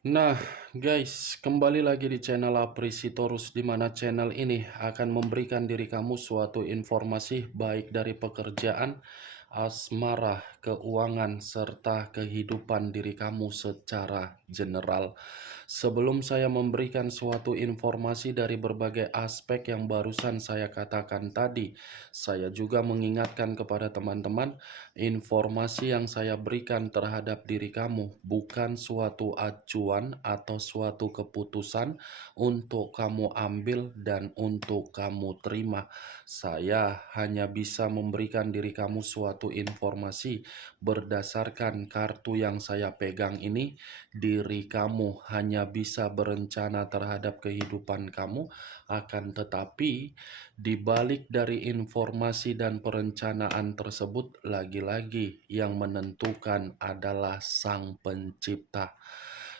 Nah, guys, kembali lagi di channel Aprisitorus, di mana channel ini akan memberikan diri kamu suatu informasi baik dari pekerjaan, asmara, keuangan, serta kehidupan diri kamu secara general. Sebelum saya memberikan suatu informasi dari berbagai aspek yang barusan saya katakan tadi, saya juga mengingatkan kepada teman-teman, informasi yang saya berikan terhadap diri kamu bukan suatu acuan atau suatu keputusan untuk kamu ambil dan untuk kamu terima. Saya hanya bisa memberikan diri kamu suatu informasi berdasarkan kartu yang saya pegang ini. Diri kamu hanya bisa berencana terhadap kehidupan kamu, akan tetapi di balik dari informasi dan perencanaan tersebut, lagi-lagi yang menentukan adalah Sang Pencipta.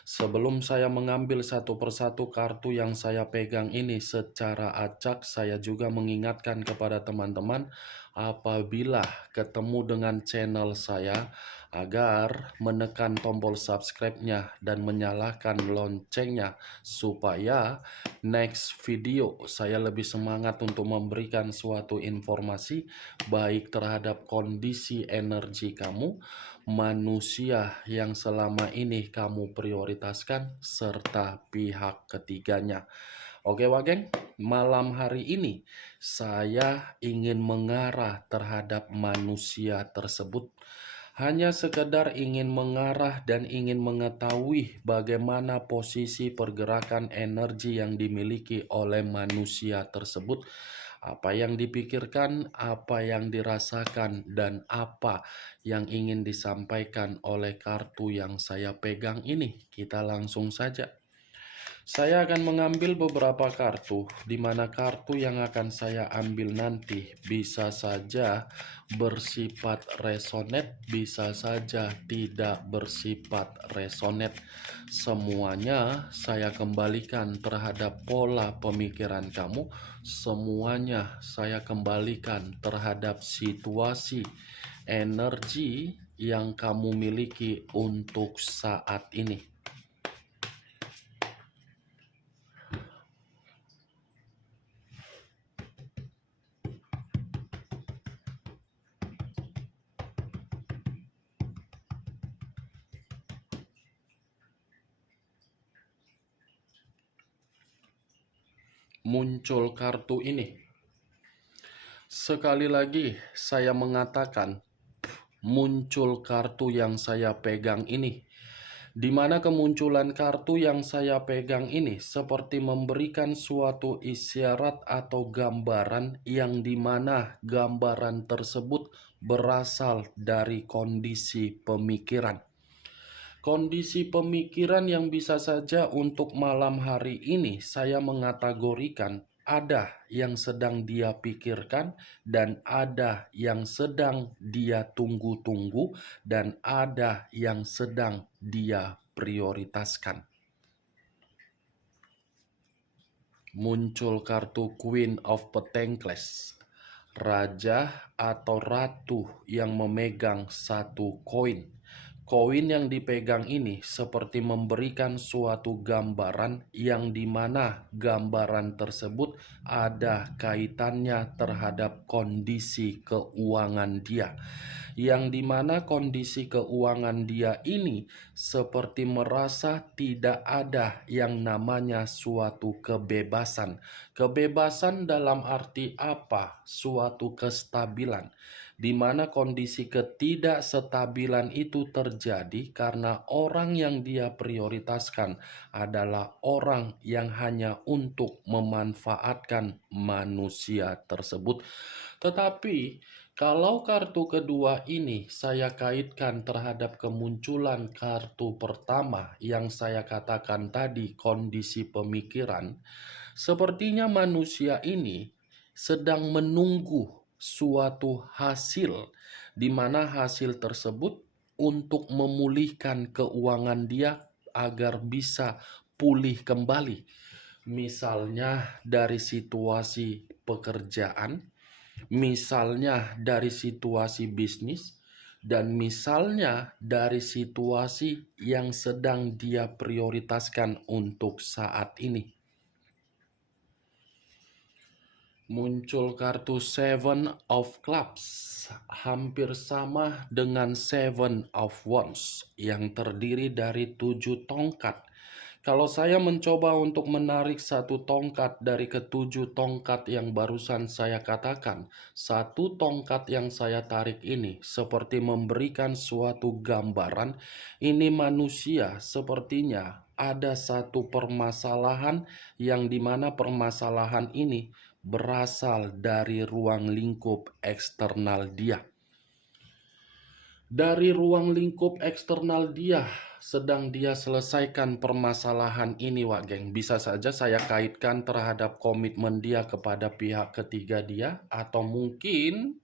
Sebelum saya mengambil satu persatu kartu yang saya pegang ini secara acak, saya juga mengingatkan kepada teman-teman apabila ketemu dengan channel saya agar menekan tombol subscribe-nya dan menyalakan loncengnya supaya next video saya lebih semangat untuk memberikan suatu informasi baik terhadap kondisi energi kamu, manusia yang selama ini kamu prioritaskan, serta pihak ketiganya. Oke Wageng, malam hari ini saya ingin mengarah terhadap manusia tersebut. Hanya sekedar ingin mengarah dan ingin mengetahui bagaimana posisi pergerakan energi yang dimiliki oleh manusia tersebut, apa yang dipikirkan, apa yang dirasakan, dan apa yang ingin disampaikan oleh kartu yang saya pegang ini. Kita langsung saja. Saya akan mengambil beberapa kartu, di mana kartu yang akan saya ambil nanti bisa saja bersifat resonate, bisa saja tidak bersifat resonate. Semuanya saya kembalikan terhadap pola pemikiran kamu, semuanya saya kembalikan terhadap situasi energi yang kamu miliki untuk saat ini. Muncul kartu ini. Sekali lagi saya mengatakan muncul kartu yang saya pegang ini, di mana kemunculan kartu yang saya pegang ini seperti memberikan suatu isyarat atau gambaran yang dimana gambaran tersebut berasal dari kondisi pemikiran. Kondisi pemikiran yang bisa saja untuk malam hari ini saya mengategorikan ada yang sedang dia pikirkan dan ada yang sedang dia tunggu-tunggu dan ada yang sedang dia prioritaskan. Muncul kartu Queen of Pentacles, raja atau ratu yang memegang satu koin. Koin yang dipegang ini seperti memberikan suatu gambaran yang dimana gambaran tersebut ada kaitannya terhadap kondisi keuangan dia. Yang dimana kondisi keuangan dia ini seperti merasa tidak ada yang namanya suatu kebebasan. Kebebasan dalam arti apa? Suatu kestabilan, di mana kondisi ketidakstabilan itu terjadi karena orang yang dia prioritaskan adalah orang yang hanya untuk memanfaatkan manusia tersebut. Tetapi kalau kartu kedua ini saya kaitkan terhadap kemunculan kartu pertama yang saya katakan tadi, kondisi pemikiran, sepertinya manusia ini sedang menunggu suatu hasil, di mana hasil tersebut untuk memulihkan keuangan dia agar bisa pulih kembali. Misalnya dari situasi pekerjaan, misalnya dari situasi bisnis, dan misalnya dari situasi yang sedang dia prioritaskan untuk saat ini. Muncul kartu Seven of Clubs, hampir sama dengan Seven of Wands yang terdiri dari 7 tongkat. Kalau saya mencoba untuk menarik satu tongkat dari ketujuh tongkat yang barusan saya katakan, satu tongkat yang saya tarik ini seperti memberikan suatu gambaran, ini manusia sepertinya ada satu permasalahan yang dimana permasalahan ini berasal dari ruang lingkup eksternal dia. Dari ruang lingkup eksternal dia sedang dia selesaikan permasalahan ini, Wak Geng. Bisa saja saya kaitkan terhadap komitmen dia kepada pihak ketiga dia, atau mungkin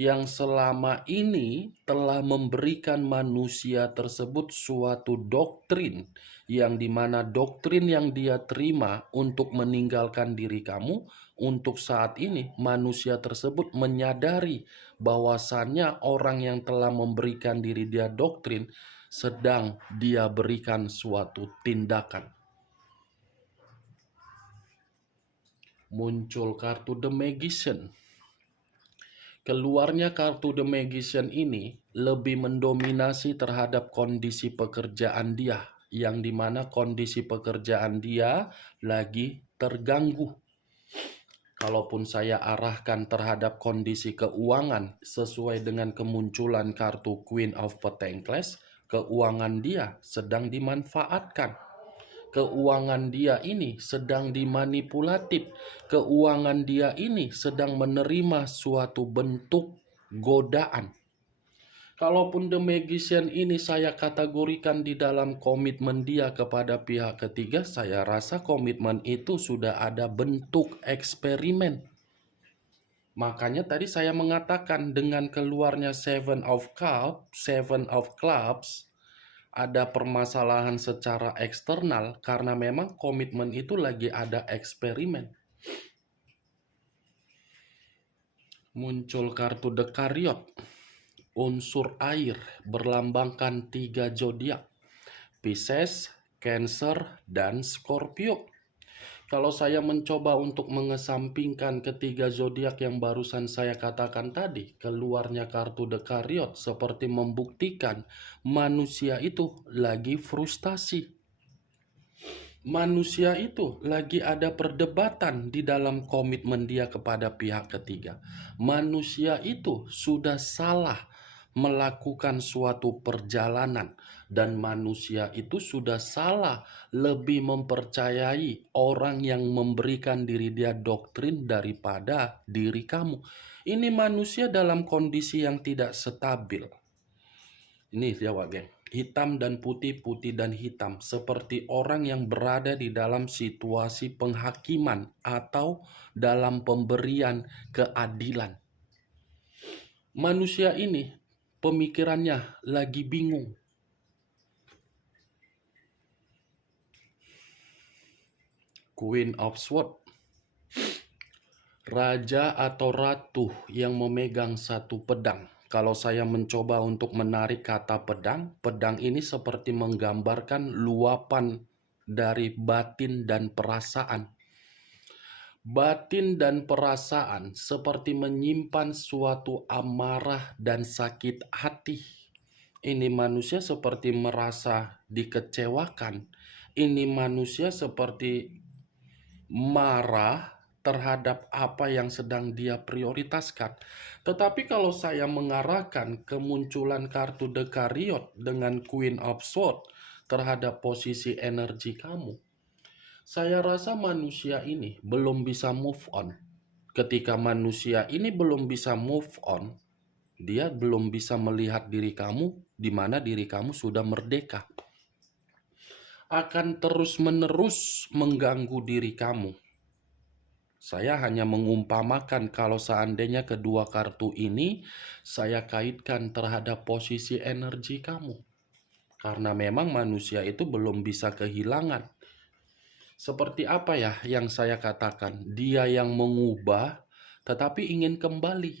yang selama ini telah memberikan manusia tersebut suatu doktrin, yang dimana doktrin yang dia terima untuk meninggalkan diri kamu, untuk saat ini manusia tersebut menyadari bahwasannya orang yang telah memberikan diri dia doktrin sedang dia berikan suatu tindakan. Muncul kartu The Magician. Keluarnya kartu The Magician ini lebih mendominasi terhadap kondisi pekerjaan dia, yang dimana kondisi pekerjaan dia lagi terganggu. Kalaupun saya arahkan terhadap kondisi keuangan sesuai dengan kemunculan kartu Queen of Pentacles, keuangan dia sedang dimanfaatkan. Keuangan dia ini sedang dimanipulatif. Keuangan dia ini sedang menerima suatu bentuk godaan. Kalaupun The Magician ini saya kategorikan di dalam komitmen dia kepada pihak ketiga, saya rasa komitmen itu sudah ada bentuk eksperimen. Makanya tadi saya mengatakan dengan keluarnya Seven of Clubs, ada permasalahan secara eksternal karena memang komitmen itu lagi ada eksperimen. Muncul kartu The Chariot, unsur air, berlambangkan 3 zodiak, Pisces, Cancer, dan Scorpio. Kalau saya mencoba untuk mengesampingkan ketiga zodiak yang barusan saya katakan tadi, keluarnya kartu The Chariot seperti membuktikan manusia itu lagi frustasi. Manusia itu lagi ada perdebatan di dalam komitmen dia kepada pihak ketiga. Manusia itu sudah salah melakukan suatu perjalanan, dan manusia itu sudah salah lebih mempercayai orang yang memberikan diri dia doktrin daripada diri kamu. Ini manusia dalam kondisi yang tidak stabil. Ini dia, Wak Geng. Hitam dan putih, putih dan hitam, seperti orang yang berada di dalam situasi penghakiman atau dalam pemberian keadilan. Manusia ini pemikirannya lagi bingung. Queen of Swords, raja atau ratu yang memegang satu pedang. Kalau saya mencoba untuk menarik kata pedang, pedang ini seperti menggambarkan luapan dari batin dan perasaan. Batin dan perasaan seperti menyimpan suatu amarah dan sakit hati. Ini manusia seperti merasa dikecewakan. Ini manusia seperti marah terhadap apa yang sedang dia prioritaskan. Tetapi kalau saya mengarahkan kemunculan kartu The Chariot dengan Queen of Swords terhadap posisi energi kamu, saya rasa manusia ini belum bisa move on. Ketika manusia ini belum bisa move on, dia belum bisa melihat diri kamu di mana diri kamu sudah merdeka. Akan terus-menerus mengganggu diri kamu. Saya hanya mengumpamakan kalau seandainya kedua kartu ini saya kaitkan terhadap posisi energi kamu. Karena memang manusia itu belum bisa kehilangan. Seperti apa ya yang saya katakan? Dia yang mengubah tetapi ingin kembali.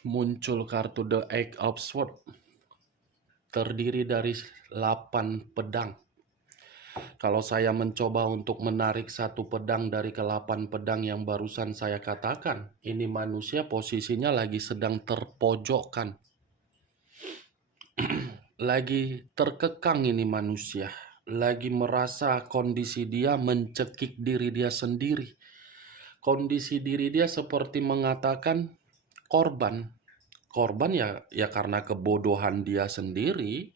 Muncul kartu The Eight of Swords, terdiri dari 8 pedang. Kalau saya mencoba untuk menarik satu pedang dari ke-8 pedang yang barusan saya katakan, ini manusia posisinya lagi sedang terpojokkan. Lagi terkekang ini manusia. Lagi merasa kondisi dia mencekik diri dia sendiri. Kondisi diri dia seperti mengatakan korban. Korban ya karena kebodohan dia sendiri.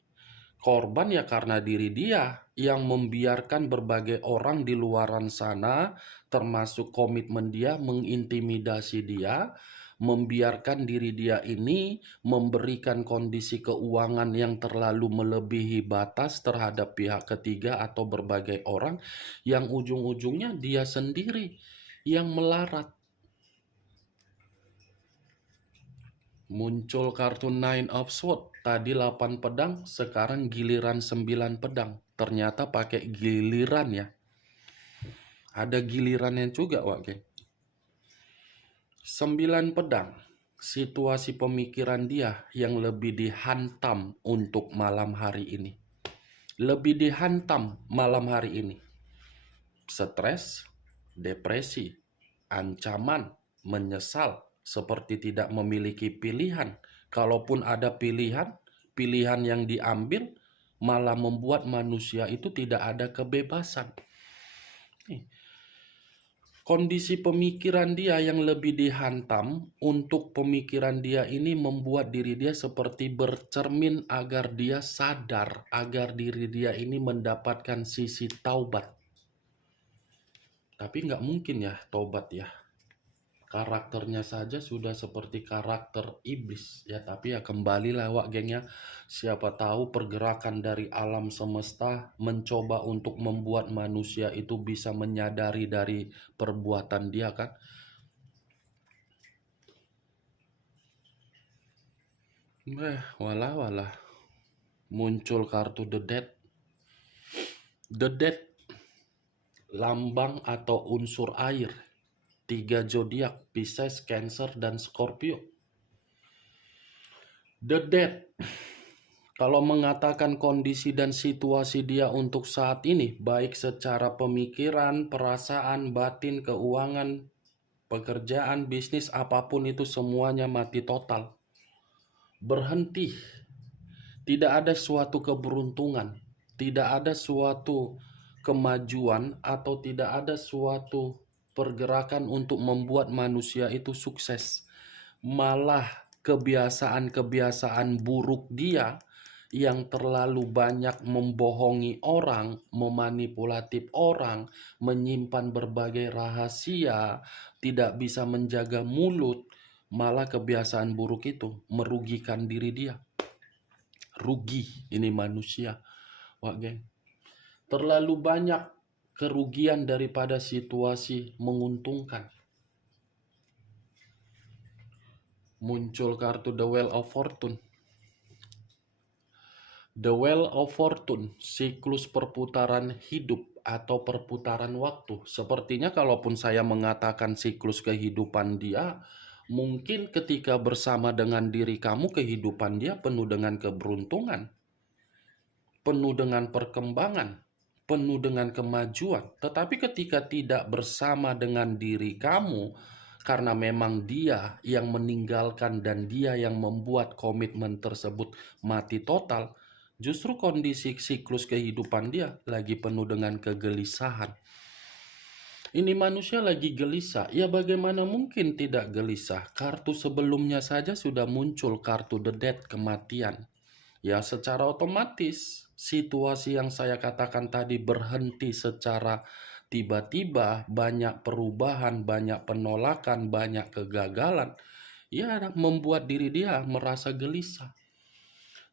Korban ya karena diri dia yang membiarkan berbagai orang di luaran sana, termasuk komitmen dia, mengintimidasi dia, membiarkan diri dia ini memberikan kondisi keuangan yang terlalu melebihi batas terhadap pihak ketiga atau berbagai orang, yang ujung-ujungnya dia sendiri yang melarat. Muncul kartu Nine of Swords. Tadi 8 pedang, sekarang giliran 9 pedang. Ternyata pakai giliran ya. Ada gilirannya juga, Wak geng. 9 pedang. Situasi pemikiran dia yang lebih dihantam untuk malam hari ini. Lebih dihantam malam hari ini. Stres, depresi, ancaman, menyesal, seperti tidak memiliki pilihan. Kalaupun ada pilihan, pilihan yang diambil malah membuat manusia itu tidak ada kebebasan. Kondisi pemikiran dia yang lebih dihantam, untuk pemikiran dia ini membuat diri dia seperti bercermin agar dia sadar, agar diri dia ini mendapatkan sisi taubat. Tapi nggak mungkin ya taubat ya. Karakternya saja sudah seperti karakter iblis ya, tapi ya kembalilah Wak geng ya, siapa tahu pergerakan dari alam semesta mencoba untuk membuat manusia itu bisa menyadari dari perbuatan dia kan. Walah muncul kartu The Death. The Death, lambang atau unsur air. 3 zodiak, Pisces, Cancer, dan Scorpio. The Death, kalau mengatakan kondisi dan situasi dia untuk saat ini, baik secara pemikiran, perasaan, batin, keuangan, pekerjaan, bisnis, apapun itu semuanya mati total. Berhenti. Tidak ada suatu keberuntungan, tidak ada suatu kemajuan, atau tidak ada suatu pergerakan untuk membuat manusia itu sukses. Malah kebiasaan-kebiasaan buruk dia yang terlalu banyak membohongi orang, memanipulatif orang, menyimpan berbagai rahasia, tidak bisa menjaga mulut, malah kebiasaan buruk itu merugikan diri dia. Rugi ini manusia, Wak geng. Terlalu banyak kerugian daripada situasi menguntungkan. Muncul kartu The Wheel of Fortune. The Wheel of Fortune, siklus perputaran hidup atau perputaran waktu. Sepertinya kalaupun saya mengatakan siklus kehidupan dia, mungkin ketika bersama dengan diri kamu, kehidupan dia penuh dengan keberuntungan, penuh dengan perkembangan, penuh dengan kemajuan. Tetapi ketika tidak bersama dengan diri kamu, karena memang dia yang meninggalkan dan dia yang membuat komitmen tersebut mati total, justru kondisi siklus kehidupan dia lagi penuh dengan kegelisahan. Ini manusia lagi gelisah. Ya bagaimana mungkin tidak gelisah? Kartu sebelumnya saja sudah muncul kartu The Death, kematian. Ya secara otomatis situasi yang saya katakan tadi berhenti secara tiba-tiba, banyak perubahan, banyak penolakan, banyak kegagalan, ya membuat diri dia merasa gelisah.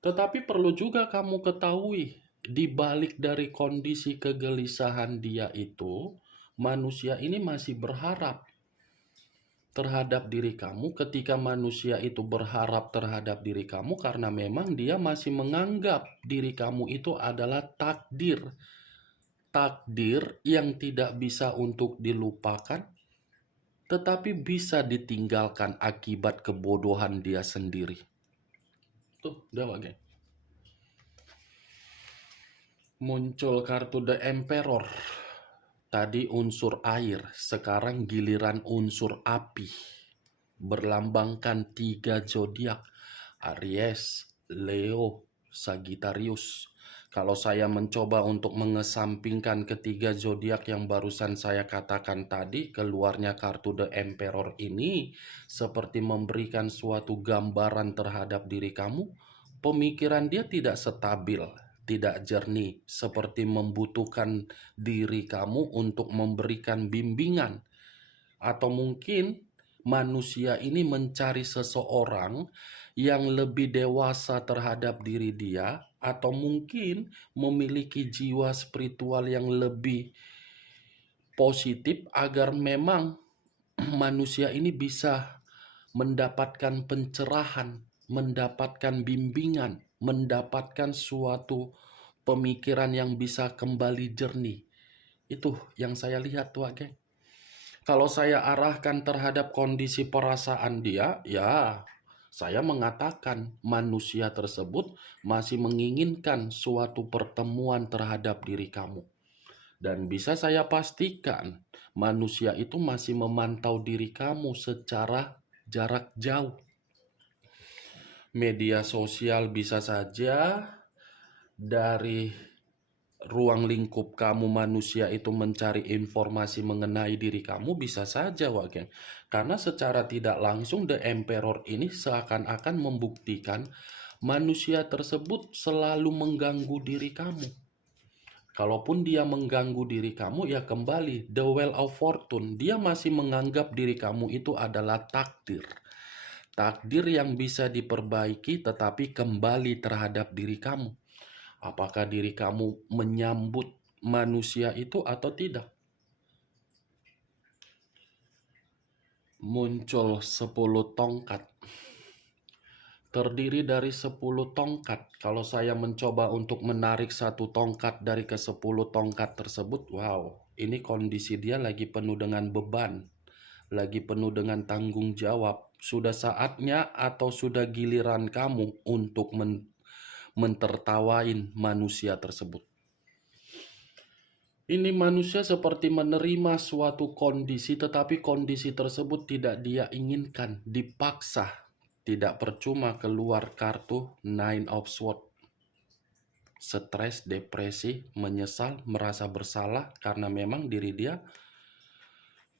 Tetapi perlu juga kamu ketahui, di balik dari kondisi kegelisahan dia itu, manusia ini masih berharap terhadap diri kamu. Ketika manusia itu berharap terhadap diri kamu karena memang dia masih menganggap diri kamu itu adalah takdir. Takdir yang tidak bisa untuk dilupakan, tetapi bisa ditinggalkan akibat kebodohan dia sendiri. Tuh, udah geng. Muncul kartu The Emperor. Tadi unsur air, sekarang giliran unsur api. Berlambangkan 3 zodiak, Aries, Leo, Sagittarius. Kalau saya mencoba untuk mengesampingkan ketiga zodiak yang barusan saya katakan tadi, keluarnya kartu The Emperor ini seperti memberikan suatu gambaran terhadap diri kamu. Pemikiran dia tidak stabil, tidak jernih, seperti membutuhkan diri kamu untuk memberikan bimbingan. Atau mungkin manusia ini mencari seseorang yang lebih dewasa terhadap diri dia, atau mungkin memiliki jiwa spiritual yang lebih positif agar memang manusia ini bisa mendapatkan pencerahan, mendapatkan bimbingan, mendapatkan suatu pemikiran yang bisa kembali jernih. Itu yang saya lihat tuh, geng. Kalau saya arahkan terhadap kondisi perasaan dia, ya saya mengatakan manusia tersebut masih menginginkan suatu pertemuan terhadap diri kamu. Dan bisa saya pastikan manusia itu masih memantau diri kamu secara jarak jauh. Media sosial bisa saja dari ruang lingkup kamu manusia itu mencari informasi mengenai diri kamu, bisa saja, geng. Karena secara tidak langsung The Emperor ini seakan-akan membuktikan manusia tersebut selalu mengganggu diri kamu. Kalaupun dia mengganggu diri kamu, ya kembali The Wheel of Fortune, dia masih menganggap diri kamu itu adalah takdir. Takdir yang bisa diperbaiki tetapi kembali terhadap diri kamu. Apakah diri kamu menyambut manusia itu atau tidak? Muncul 10 tongkat. Terdiri dari 10 tongkat. Kalau saya mencoba untuk menarik satu tongkat dari ke-10 tongkat tersebut, wow, ini kondisi dia lagi penuh dengan beban, lagi penuh dengan tanggung jawab. Sudah saatnya atau sudah giliran kamu untuk mentertawain manusia tersebut. Ini manusia seperti menerima suatu kondisi, tetapi kondisi tersebut tidak dia inginkan, dipaksa. Tidak percuma keluar kartu Nine of Swords. Stres, depresi, menyesal, merasa bersalah karena memang diri dia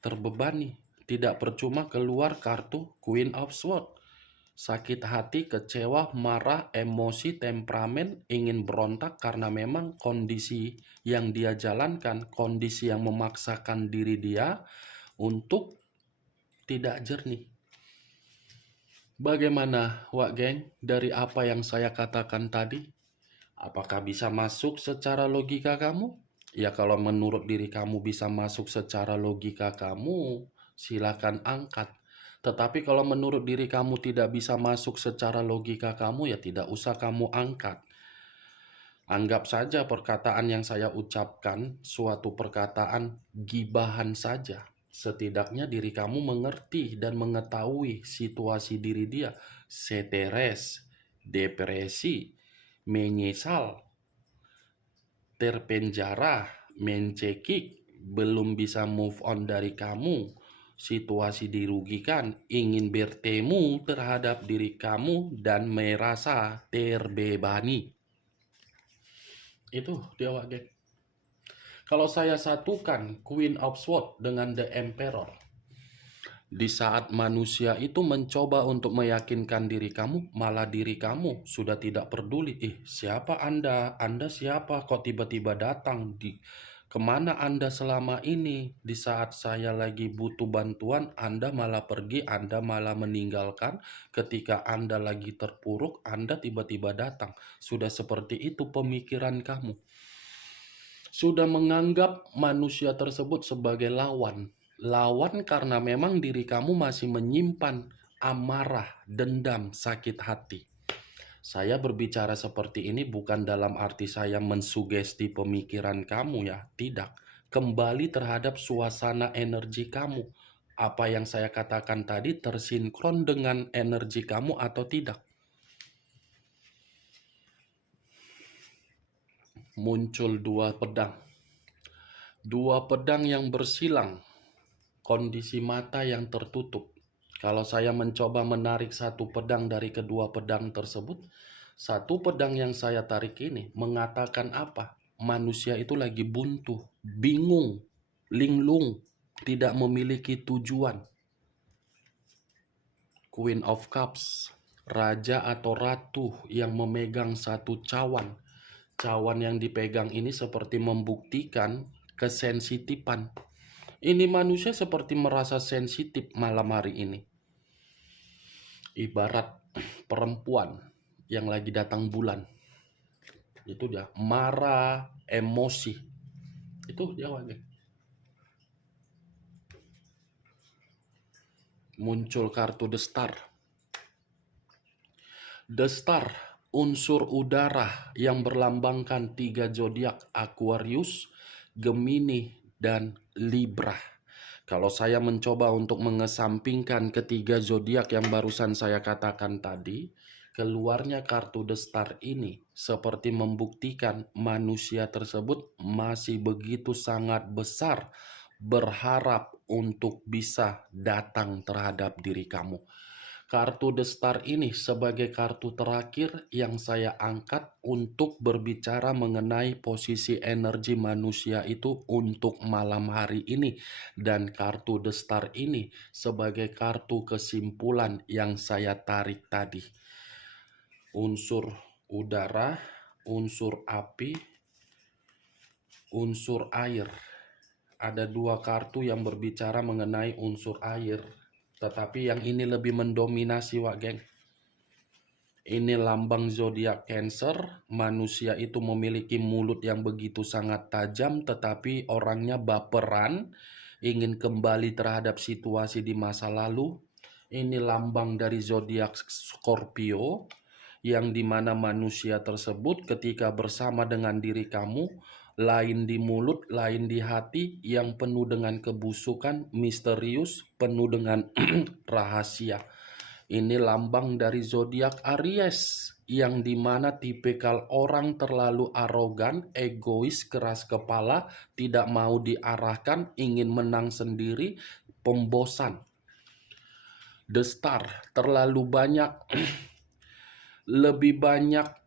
terbebani. Tidak percuma keluar kartu Queen of Swords. Sakit hati, kecewa, marah, emosi, temperamen, ingin berontak karena memang kondisi yang dia jalankan, kondisi yang memaksakan diri dia untuk tidak jernih. Bagaimana, geng, dari apa yang saya katakan tadi? Apakah bisa masuk secara logika kamu? Ya, kalau menurut diri kamu bisa masuk secara logika kamu, silakan angkat. Tetapi kalau menurut diri kamu tidak bisa masuk secara logika kamu, ya tidak usah kamu angkat. Anggap saja perkataan yang saya ucapkan suatu perkataan gibahan saja. Setidaknya diri kamu mengerti dan mengetahui situasi diri dia. Stres, depresi, menyesal, terpenjara, mencekik, belum bisa move on dari kamu, situasi dirugikan, ingin bertemu terhadap diri kamu dan merasa terbebani. Itu dia, geng. Kalau saya satukan Queen of Swords dengan The Emperor, di saat manusia itu mencoba untuk meyakinkan diri kamu, malah diri kamu sudah tidak peduli. Siapa Anda? Anda siapa? Kok tiba-tiba datang? Kemana Anda selama ini? Di saat saya lagi butuh bantuan, Anda malah pergi, Anda malah meninggalkan. Ketika Anda lagi terpuruk, Anda tiba-tiba datang. Sudah seperti itu pemikiran kamu. Sudah menganggap manusia tersebut sebagai lawan. Lawan karena memang diri kamu masih menyimpan amarah, dendam, sakit hati. Saya berbicara seperti ini bukan dalam arti saya mensugesti pemikiran kamu, ya. Tidak. Kembali terhadap suasana energi kamu. apa yang saya katakan tadi tersinkron dengan energi kamu atau tidak. Muncul dua pedang. Dua pedang yang bersilang. Kondisi mata yang tertutup. Kalau saya mencoba menarik satu pedang dari kedua pedang tersebut, satu pedang yang saya tarik ini mengatakan apa? Manusia itu lagi buntu, bingung, linglung, tidak memiliki tujuan. Queen of Cups, raja atau ratu yang memegang satu cawan. Cawan yang dipegang ini seperti membuktikan kesensitifan. Ini manusia seperti merasa sensitif malam hari ini. Ibarat perempuan yang lagi datang bulan. Itu dia, marah, emosi. Itu dia wajah. Muncul kartu The Star. The Star, unsur udara yang berlambangkan 3 zodiak Aquarius, Gemini, dan Libra. Kalau saya mencoba untuk mengesampingkan ketiga zodiak yang barusan saya katakan tadi, keluarnya kartu The Star ini seperti membuktikan manusia tersebut masih begitu sangat besar berharap untuk bisa datang terhadap diri kamu. Kartu The Star ini sebagai kartu terakhir yang saya angkat untuk berbicara mengenai posisi energi manusia itu untuk malam hari ini. Dan kartu The Star ini sebagai kartu kesimpulan yang saya tarik tadi. Unsur udara, unsur api, unsur air. Ada 2 kartu yang berbicara mengenai unsur air. Tetapi yang ini lebih mendominasi, Wak Geng. Ini lambang zodiak Cancer. Manusia itu memiliki mulut yang begitu sangat tajam, tetapi orangnya baperan, ingin kembali terhadap situasi di masa lalu. Ini lambang dari zodiak Scorpio, yang dimana manusia tersebut ketika bersama dengan diri kamu, lain di mulut, lain di hati, yang penuh dengan kebusukan, misterius, penuh dengan rahasia. Ini lambang dari zodiak Aries, yang dimana tipikal orang terlalu arogan, egois, keras kepala, tidak mau diarahkan, ingin menang sendiri, pembosan. The Star, terlalu banyak lebih banyak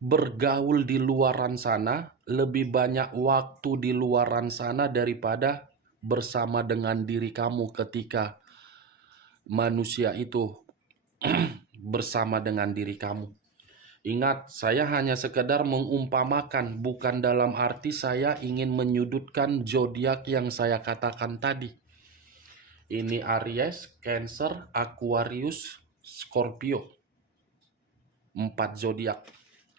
bergaul di luaran sana, lebih banyak waktu di luaran sana daripada bersama dengan diri kamu ketika manusia itu bersama dengan diri kamu. Ingat, saya hanya sekedar mengumpamakan, bukan dalam arti saya ingin menyudutkan zodiak yang saya katakan tadi. Ini Aries, Cancer, Aquarius, Scorpio. 4 zodiak,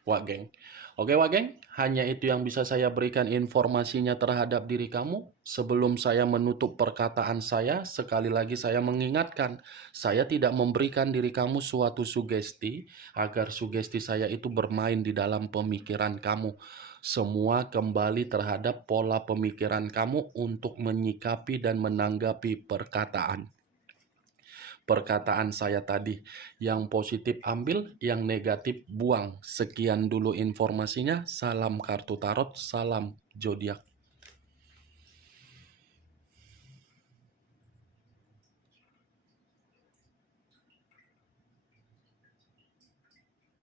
Wak Geng. Oke, Wak Geng, hanya itu yang bisa saya berikan informasinya terhadap diri kamu. Sebelum saya menutup perkataan saya, sekali lagi saya mengingatkan, saya tidak memberikan diri kamu suatu sugesti agar sugesti saya itu bermain di dalam pemikiran kamu. Semua kembali terhadap pola pemikiran kamu untuk menyikapi dan menanggapi perkataan saya tadi. Yang positif ambil, yang negatif buang. Sekian dulu informasinya. Salam kartu tarot, salam zodiak.